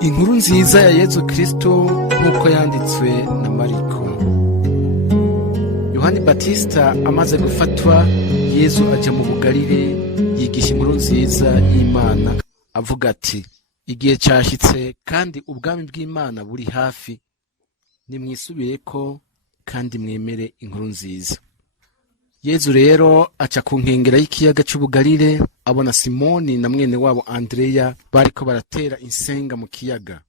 Inkuru nziza ya Yezu Kristo nk'uko yanditswe na Mariko. Yohani Batista amaze gufatwa, Yezu aja mu bugarire yigisha inkuru nziza y'Imana avuga ati: igihe cyashitse kandi ubwami bw'Imana buri hafi, nimwisubireko kandi mwemere inkuru nziza. Yezu rero aca ku nkengera y'ikiyaga c'ubugarire, abona Simoni na mwene wabo Andreya bariko baratera insenga mu kiyaga,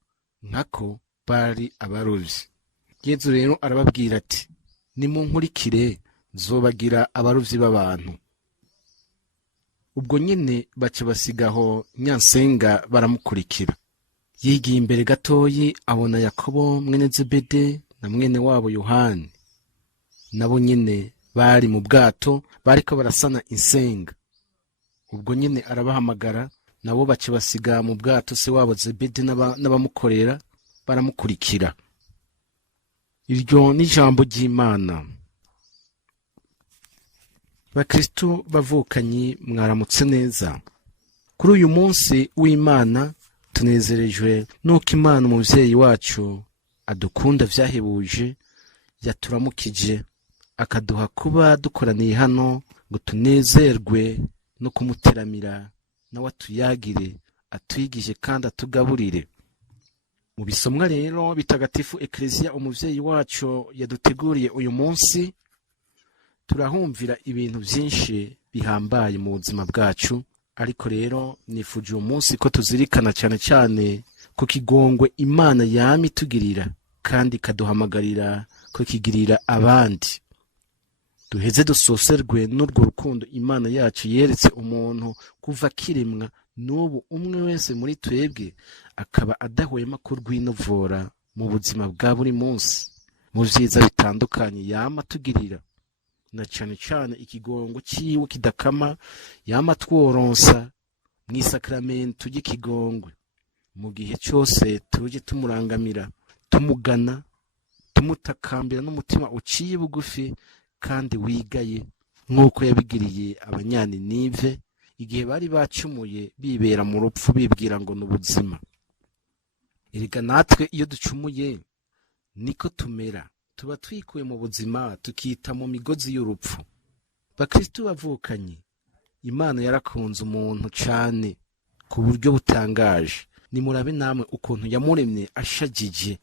nkako bari abarovyi. Yezu rero arababwira ati: nimunkurikire, nzobagira abarovyi b'abantu. Ubwo nyene baca basigaho nyansenga baramukurikira. Yigiye imbere gatoyi abona Yakobo mwene Zebede na mwene wabo Yohani, nabo nyene bari mu bwato bariko barasana insenga. Ubwo nyene arabahamagara, nabo baca basiga mu bwato se wabo Zebede n'abamukorera baramukurikira. Iryo ni ijambo ry'Imana. Bakristo bavukanyi, mwaramutse neza. Kuri uyu munsi w'Imana tunezerejwe nuko Imana umuvyeyi wacu adukunda vyahebuje, yaturamukije akaduha kuba dukoraniye hano ngo tunezerwe no kumuteramira, nawe atuyagire, atwigishe kandi atugaburire. Mu bisomwa rero bitagatifu Ekleziya umuvyeyi wacu yaduteguriye uyu munsi, turahumvira ibintu vyinshi bihambaye mu buzima bwacu, ariko rero nifuje uyu munsi ko tuzirikana cyane cyane ku kigongwe Imana yama itugirira kandi ikaduhamagarira ko kigirira abandi. Duheze dusoserwe n'urwo rukundo Imana yacu yeretse umuntu kuva kiremwa, n'ubu umwe wese muri twebwe akaba adahwema kurwinovora mu buzima bwa buri munsi, mu vyiza bitandukanye yama tugirira, na cane cane ikigongo ciwe kidakama yama tworonsa mw'isakramento ry'ikigongwe. Mu gihe cyose tuje tumurangamira, tumugana, tumutakambira n'umutima uciye bugufi kandi wigaye, nk'uko yabigiriye abanyaninive igihe bari bacumuye bibera mu rupfu bibwira ngo n'ubuzima. Erega natwe iyo ducumuye niko tumera, tuba twikuye mu buzima tukita mu migozi y'urupfu. Bakristo bavukanye, Imana yarakunze umuntu cane ku buryo butangaje. Nimurabe namwe ukuntu yamuremye ashajije,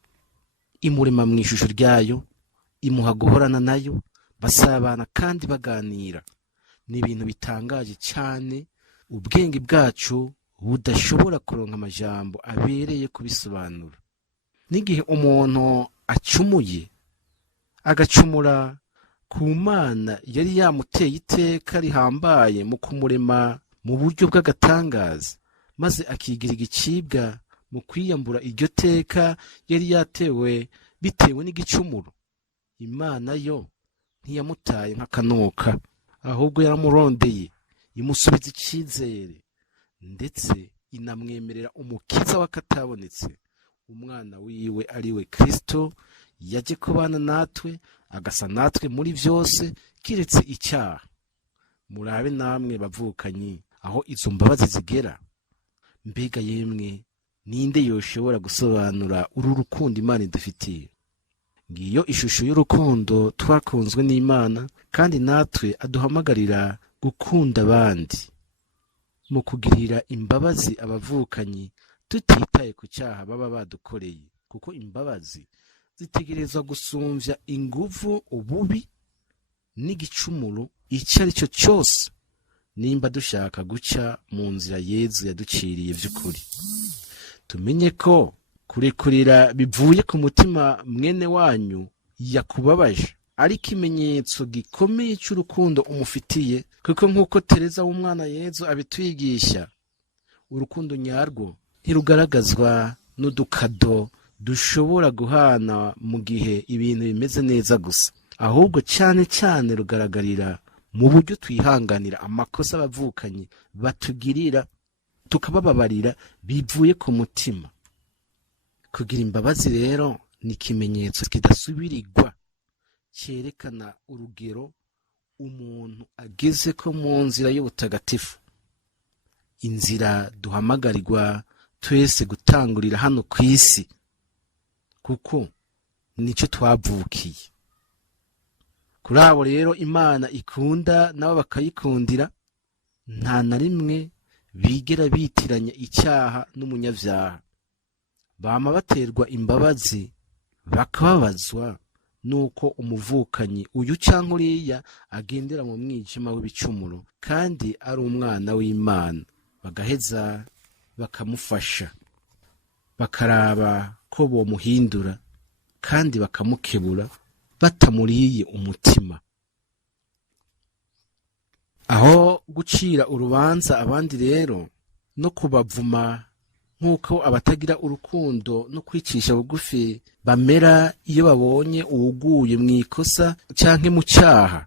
imurema mu ishusho ryayo, imuha guhorana nayo, basabana kandi baganira. Ni ibintu bitangaje cyane, ubwenge bwacu budashobora kuronka amajambo abereye kubisobanura. N'igihe umuntu acumuye, agacumura ku Mana yari yamuteye iteka rihambaye mu kumurema mu buryo bw'agatangaza, maze akigira igicibwa mu kwiyambura iryo teka yari yatewe bitewe n'igicumuro, Imana yo ntiyamutaye nk'akanuka, ahubwo yaramurondeye imusubiza icizere, ndetse inamwemerera umukiza w'akatabonetse, umwana wiwe ari we Kristo, yaje kubana natwe, agasa natwe muri vyose kiretse icyaha. Murabe namwe bavukanyi aho izo mbabazi zigera. Mbega yemwe, ninde yoshobora gusobanura uru rukundo Imana idufitiye? Ngiyo ishusho y'urukundo twakunzwe n'Imana, kandi natwe aduhamagarira gukunda abandi mu kugirira imbabazi abavukanyi, tutitaye ku cyaha baba badukoreye, kuko imbabazi zitegerezwa gusumvya inguvu, ububi n'igicumuro icyo ari cyo cyose, nimba dushaka guca mu nzira Yezu yaduciriye vy'ukuri. Tumenye ko kurekurira bivuye ku mutima mwene wanyu yakubabaje ari ikimenyetso gikomeye cy'urukundo umufitiye, kuko nk'uko Tereza w'umwana Yezu abitwigisha, urukundo nyarwo ntirugaragazwa n'udukado dushobora guhana mu gihe ibintu bimeze neza gusa, ahubwo cyane cyane rugaragarira mu buryo twihanganira amakosa abavukanyi batugirira, tukabababarira bivuye ku mutima. Kugira imbabazi rero ni ikimenyetso kidasubirirwa cyerekana urugero umuntu ageze ko mu nzira y'ubutagatifu, inzira duhamagarirwa twese gutangurira hano ku isi, kuko nicyo twavukiye. Kuri abo rero Imana ikunda nabo bakayikundira, nta na rimwe bigera bitiranya icyaha n'umunyabyaha. Bama baterwa imbabazi, bakababazwa nuko umuvukanyi uyu cyangwa uriya agendera mu mwijima w'ibicumuro kandi ari umwana w'Imana. Bagaheza bakamufasha, bakaraba ko bomuhindura kandi bakamukebura batamuriye umutima. Aho gucira urubanza abandi rero no kubavuma nk'uko abatagira urukundo no kwicisha bugufi bamera iyo babonye uwuguye mu ikosa canke mu cyaha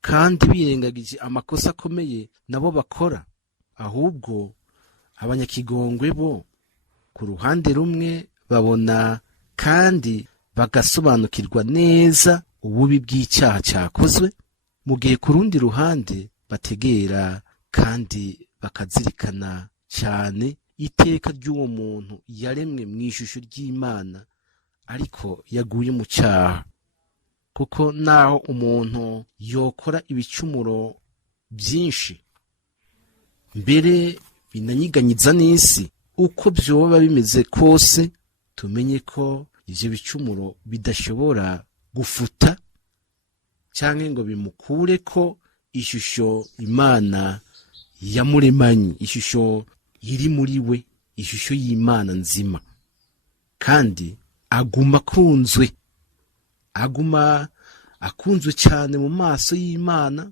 kandi birengagije amakosa akomeye nabo bakora, ahubwo abanyakigongwe bo ku ruhande rumwe babona kandi bagasobanukirwa neza ububi bw'icyaha cyakozwe, mu gihe ku rundi ruhande bategera kandi bakazirikana cyane iteka ry'uwo muntu yaremwe mu ishusho ry'Imana ariko yaguye mu cyaha. Kuko naho umuntu yokora ibicumuro byinshi mbere binanyiganyiza n'isi, uko byoba bimeze kose tumenye ko ivyo bicumuro bidashobora gufuta canke ngo bimukure ko ishusho Imana yamuremanye, ishusho iri muri we, ishusho y'Imana nzima. Kandi aguma akunzwe cyane mu maso y'Imana,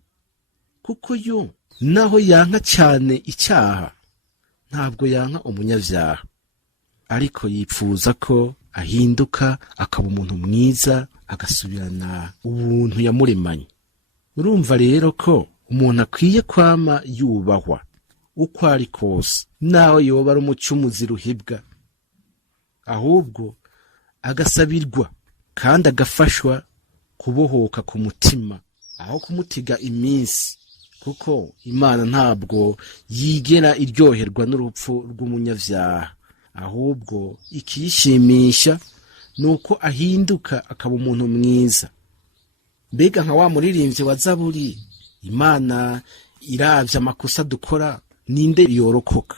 kuko yo naho yanka cyane icyaha ntabwo yanka umunyabyaha, ariko yipfuza ko ahinduka akaba umuntu mwiza agasubirana ubuntu yamuremanye. Urumva rero ko umuntu akwiye kwama yubahwa uko ari kose, naho yoba ari umucumuzi ruhibwa, ahubwo agasabirwa kandi agafashwa kubohoka ku mutima aho kumutiga iminsi, kuko Imana ntabwo yigera iryoherwa n'urupfu rw'umunyabyaha, ahubwo ikiyishimisha nuko ahinduka akaba umuntu mwiza. Mbega nka wa muririmbyi wa Zaburi, Imana iravye amakosa dukora ninde yorokoka?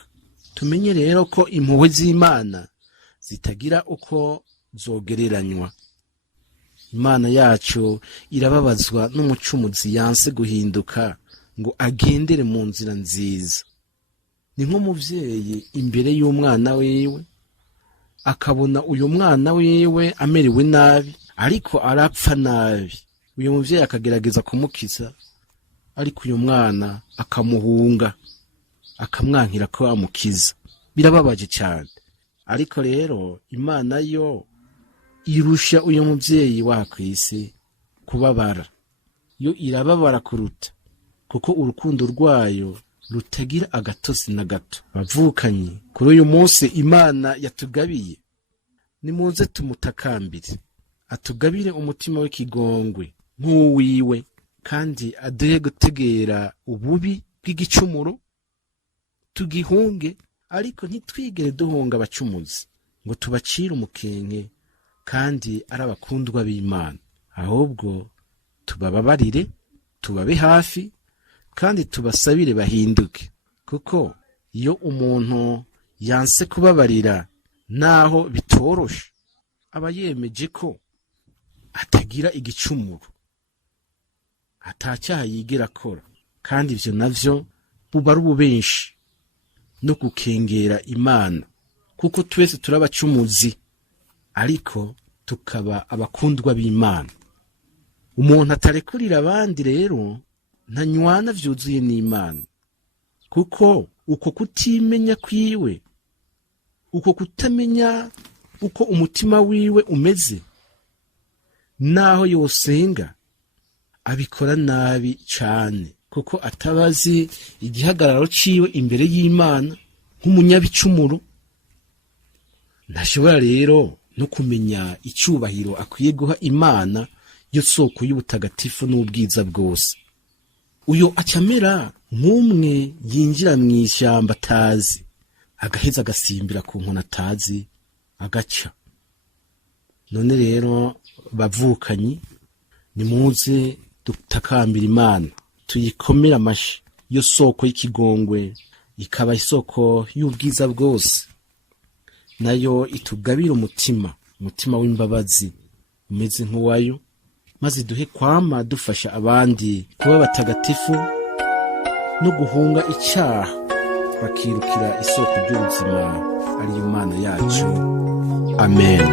Tumenye rero ko impuhwe z'Imana zitagira uko zogereranywa. Imana yacu irababazwa n'umucumuzi yanse guhinduka ngo agendere mu nzira nziza. Ni nk'umuvyeyi imbere y'umwana wiwe, akabona uyu mwana wiwe amerewe nabi ariko arapfa nabi, uyu muvyeyi akagerageza kumukiza, ariko uyu mwana akamuhunga, akamwankira ko amukiza. Birababaje cyane. Ariko rero Imana yo irusha uyu muvyeyi wa kwisi kubabara, yo irababara kuruta, kuko urukundo rwayo rutagira agatosi na gato. Bavukanye, kuri uyu munsi Imana yatugabiye, nimuze tumutakambire atugabire umutima w'ikigongwe nk'uwiwe, kandi aduhe gutegera ububi bw'igicumuro tugihunge, ariko ntitwigere duhunga abacumuzi ngo tubacire umukenke kandi ari abakundwa b'Imana, ahubwo tubababarire, tubabe hafi kandi tubasabire bahinduke. Kuko iyo umuntu yanse kubabarira naho bitoroshe, aba yemeje ko atagira igicumuro, atacyaha yigera akora, kandi ivyo navyo buba ari ububenshi no gukengera Imana, kuko twese turabacumuzi ariko tukaba abakundwa b'Imana. Umuntu atarekurira abandi rero ntanywana vyuzuye n'Imana, kuko uko kutimenya kwiwe, uko kutamenya uko umutima wiwe umeze, naho yosenga abikora nabi cane, kuko atabazi igihagararo ciwe imbere y'Imana nk'umunyabicumuro. Ntashobora rero no kumenya icyubahiro akwiye guha Imana, yo soko y'ubutagatifu n'ubwiza bwose. Uyo acamera nk'umwe yinjira mu ishyamba atazi, agaheza agasimbira ku nkona atazi agaca. None rero bavukanyi, nimuze dutakambira Imana, tuyikomera amashi, yo soko y'ikigongwe, ikaba isoko y'ubwiza bwose, nayo itugabira umutima w'imbabazi umeze nk'uwayo, maze duhe kwama dufasha abandi kuba batagatifu no guhunga icyaha, bakirukira isoko ry'ubuzima ariyo Mana yacu. Amen.